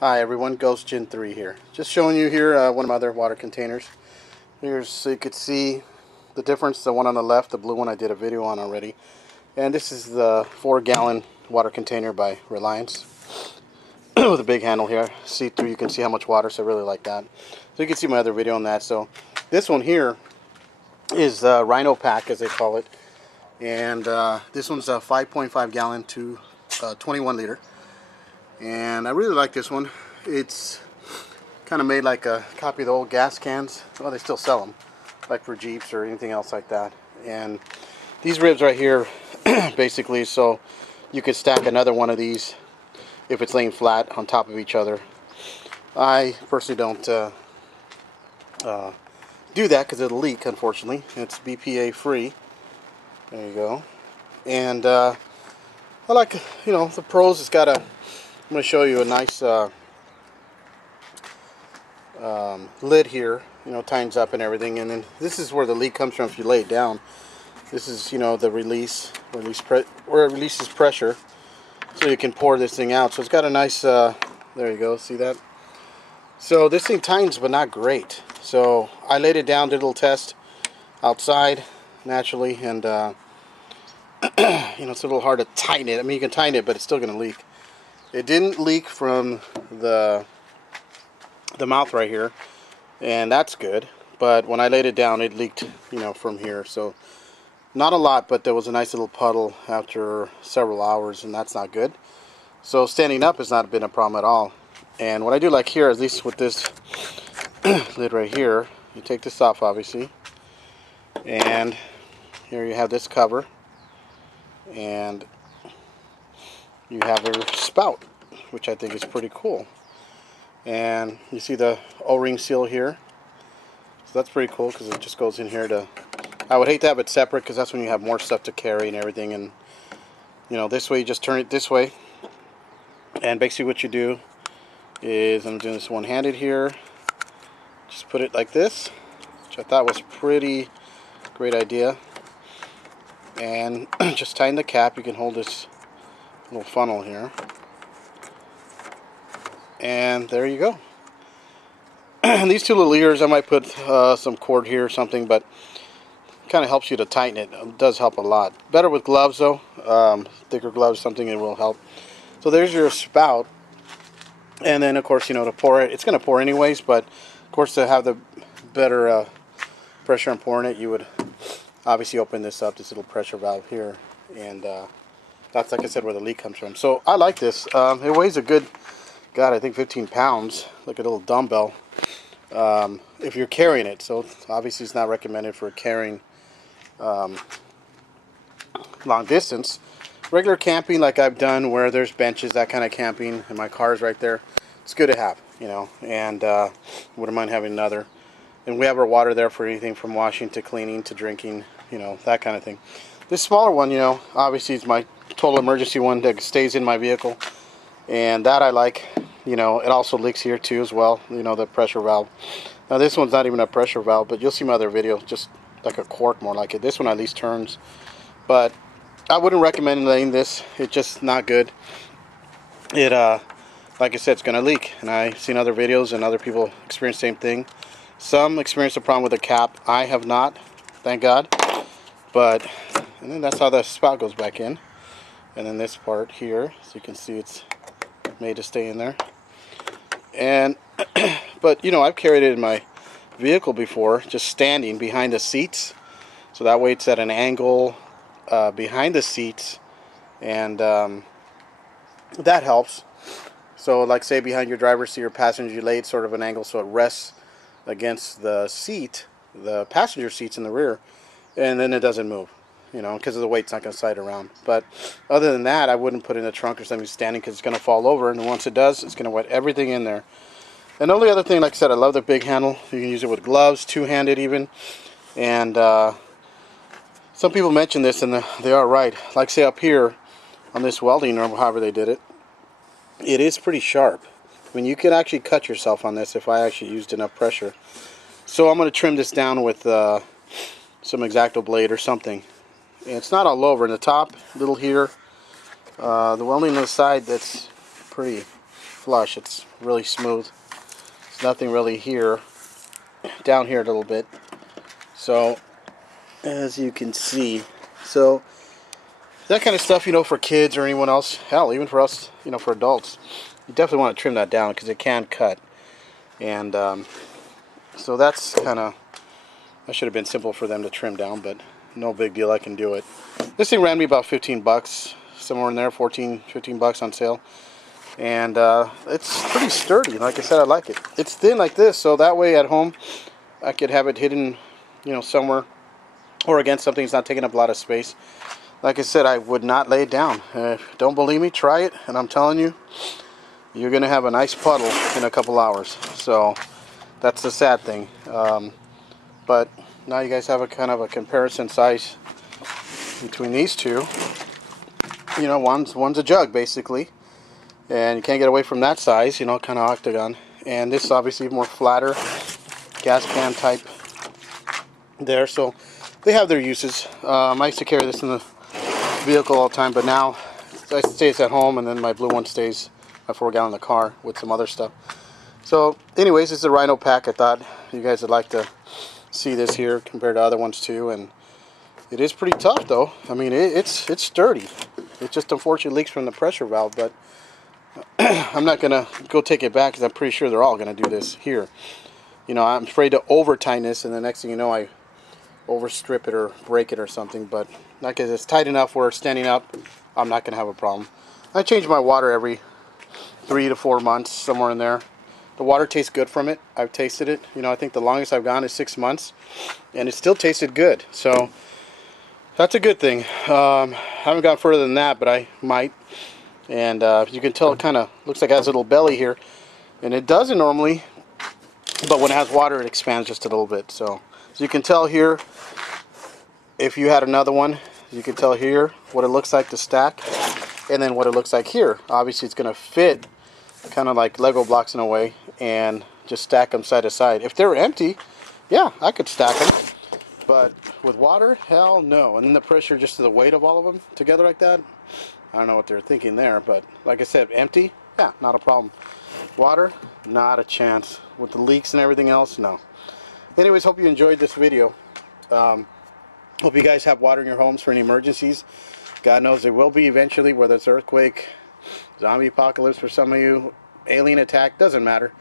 Hi everyone, Ghost Gen 3 here. Just showing you here one of my other water containers. Here's so you could see the difference. The one on the left, the blue one, I did a video on already. And this is the 4-gallon water container by Reliance with a big handle here. See through, you can see how much water, so I really like that. So you can see my other video on that. So this one here is Rhino Pack, as they call it. And this one's a 5.5 gallon to 21 liter. And I really like this one. It's kind of made like a copy of the old gas cans. Well, they still sell them, like for Jeeps or anything else like that. And these ribs right here, basically, so you could stack another one of these if it's laying flat on top of each other. I personally don't do that because it'll leak, unfortunately. It's BPA free. There you go. And I like, the pros. It's got a, I'm going to show you a nice lid here, tightens up and everything. And then this is where the leak comes from if you lay it down. This is, the release where it releases pressure, so you can pour this thing out. So it's got a nice, there you go, see that? So this thing tightens, but not great. So I laid it down, did a little test outside, naturally, and it's a little hard to tighten it. I mean, you can tighten it, but it's still going to leak. It didn't leak from the mouth right here, and that's good. But when I laid it down, it leaked, from here. So not a lot, but there was a nice little puddle after several hours, and that's not good. So standing up has not been a problem at all. And what I do like here, at least with this lid right here, you take this off, obviously, and here you have this cover, and you have a spout, which I think is pretty cool. And you see the O-ring seal here, so that's pretty cool because it just goes in here to, I would hate to have it separate because that's when you have more stuff to carry and everything. And this way, you just turn it this way, and basically what you do is, I'm doing this one-handed here, just put it like this, which I thought was a pretty great idea, and just tighten the cap. You can hold this little funnel here, and there you go. And these two little ears, I might put some cord here or something, but kind of helps you to tighten it. It does help a lot. Better with gloves though, thicker gloves, something, it will help. So there's your spout, and then of course, to pour it, it's going to pour anyways, but of course to have the better pressure on pouring it, you would obviously open this up, this little pressure valve here, and that's, like I said, where the leak comes from. So I like this. It weighs a good, God, I think 15 pounds, like a little dumbbell, if you're carrying it. So obviously it's not recommended for carrying long distance. Regular camping, like I've done, where there's benches, that kind of camping, and my car's right there, it's good to have, and wouldn't mind having another. And we have our water there for anything from washing to cleaning to drinking, that kind of thing. This smaller one, obviously is my total emergency one that stays in my vehicle, and that I like. It also leaks here too as well, the pressure valve. Now this one's not even a pressure valve, but you'll see my other video, just like a cork, more like it. This one at least turns, but I wouldn't recommend laying this. It's just not good. It like I said, it's gonna leak, and I've seen other videos and other people experience the same thing. Some experience a problem with the cap. I have not, thank God. But, and then that's how the spout goes back in. And then this part here, so you can see it's made to stay in there. And, but I've carried it in my vehicle before, just standing behind the seats. So that way it's at an angle behind the seats, and that helps. So like say behind your driver's seat or passenger, you lay it sort of an angle so it rests against the seat, the passenger seats in the rear, and then it doesn't move, because of the weight's not going to slide around. But other than that, I wouldn't put it in a trunk or something standing, because it's going to fall over, and once it does, it's going to wet everything in there. And the only other thing, like I said, I love the big handle. You can use it with gloves, two-handed even. And some people mention this, and they are right. Like say up here on this welding, or however they did it, it is pretty sharp. I mean, you could actually cut yourself on this if I actually used enough pressure. So I'm going to trim this down with some X-Acto blade or something. And it's not all over. In the top, little here. The welding on the side, that's pretty flush. It's really smooth. There's nothing really here. Down here a little bit. So, as you can see, so that kind of stuff, you know, for kids or anyone else, hell, even for us, you know, for adults, you definitely want to trim that down because it can cut. And so that's kind of, that should have been simple for them to trim down, but no big deal, I can do it. This thing ran me about 15 bucks, somewhere in there, 14, 15 bucks on sale. And it's pretty sturdy. Like I said, I like it. It's thin like this, so that way at home I could have it hidden, you know, somewhere, or against something that's not taking up a lot of space. Like I said, I would not lay it down. Don't believe me? Try it, and I'm telling you, you're going to have a nice puddle in a couple hours. So that's the sad thing. But now you guys have a kind of a comparison size between these two. You know, one's a jug basically, and you can't get away from that size. You know, kind of octagon. And this is obviously more flatter, gas can type there. So they have their uses. I used to carry this in the vehicle all the time, but now it stays at home, and then my blue one stays a 4-gallon in the car with some other stuff. So anyways, this is a Rhino pack. I thought you guys would like to see this here compared to other ones too, and it is pretty tough though. I mean, it's sturdy. It just unfortunately leaks from the pressure valve, but I'm not gonna go take it back because I'm pretty sure they're all gonna do this here. You know, I'm afraid to over tighten this, and the next thing you know, I overstrip it or break it or something. But not because it's tight enough where it's standing up, I'm not gonna have a problem. I change my water every 3 to 4 months, somewhere in there. The water tastes good from it. I've tasted it. You know, I think the longest I've gone is 6 months, and it still tasted good. So that's a good thing. I haven't gone further than that, but I might. And you can tell it kind of looks like it has a little belly here, and it doesn't normally, but when it has water, it expands just a little bit. So you can tell here, if you had another one, you can tell here what it looks like to stack, and then what it looks like here. Obviously, it's going to fit kind of like Lego blocks in a way, and just stack them side to side. If they're empty, yeah, I could stack them. But with water, hell no. And then the pressure, just to the weight of all of them together like that, I don't know what they're thinking there. But like I said, empty, yeah, not a problem. Water, not a chance. With the leaks and everything else, no. Anyways, hope you enjoyed this video. Hope you guys have water in your homes for any emergencies. God knows there will be eventually, whether it's earthquake, zombie apocalypse for some of you, alien attack, doesn't matter.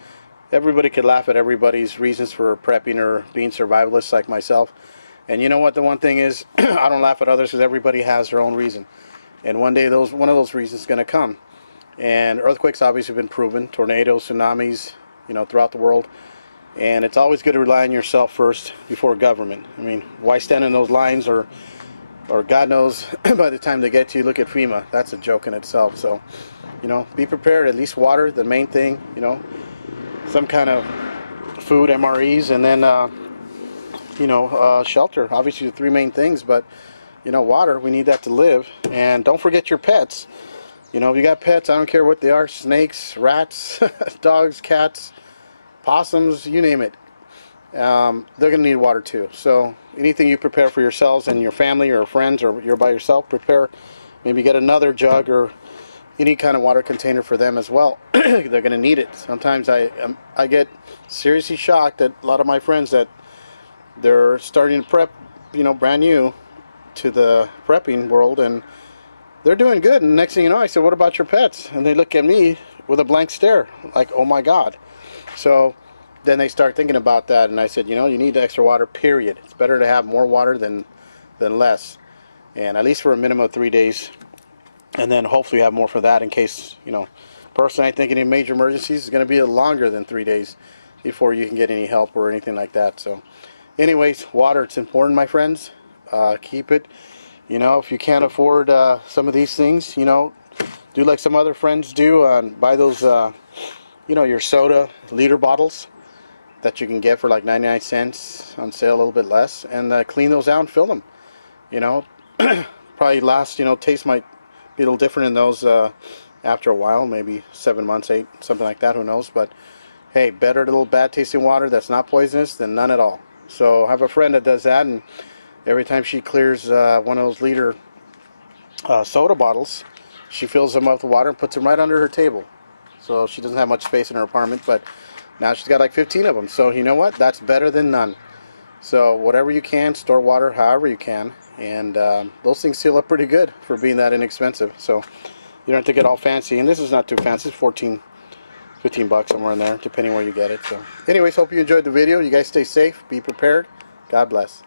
Everybody could laugh at everybody's reasons for prepping or being survivalists like myself. And you know what, the one thing is, I don't laugh at others because everybody has their own reason. And one day one of those reasons is going to come. And earthquakes obviously have been proven, tornadoes, tsunamis, you know, throughout the world. And it's always good to rely on yourself first before government. I mean, why stand in those lines, or God knows, by the time they get to you, look at FEMA. That's a joke in itself. So, you know, be prepared. At least water, the main thing, you know, some kind of food, MREs, and then, you know, shelter. Obviously the 3 main things, but, you know, water, we need that to live. And don't forget your pets. You know, if you got pets, I don't care what they are, snakes, rats, dogs, cats, possums, you name it. They're going to need water too. So anything you prepare for yourselves and your family or friends, or you're by yourself, prepare. Maybe get another jug or any kind of water container for them as well. They're going to need it. Sometimes I get seriously shocked at a lot of my friends that they're starting to prep, you know, brand new to the prepping world, and they're doing good. And next thing you know, I said, what about your pets? And they look at me with a blank stare, like, oh my God. So then they start thinking about that, and I said, you know, you need extra water, period. It's better to have more water than less, and at least for a minimum of 3 days, and then hopefully have more for that in case, you know, personally I think any major emergencies is going to be longer than 3 days before you can get any help or anything like that. So anyways, water, it's important, my friends. Keep it. You know, if you can't afford some of these things, you know, do like some other friends do, buy those you know, your soda liter bottles that you can get for like 99 cents on sale, a little bit less, and clean those out and fill them. You know, probably last, you know, taste might be a little different in those after a while, maybe 7 months, 8, something like that, who knows. But hey, better a little bad tasting water that's not poisonous than none at all. So I have a friend that does that, and every time she clears one of those liter soda bottles, she fills them up with water and puts them right under her table. so she doesn't have much space in her apartment, but now she's got like 15 of them. So you know what? That's better than none. So whatever you can, store water however you can, and those things seal up pretty good for being that inexpensive. So you don't have to get all fancy, and this is not too fancy. It's 14, 15 bucks, somewhere in there, depending where you get it. So anyways, hope you enjoyed the video. You guys stay safe, be prepared. God bless.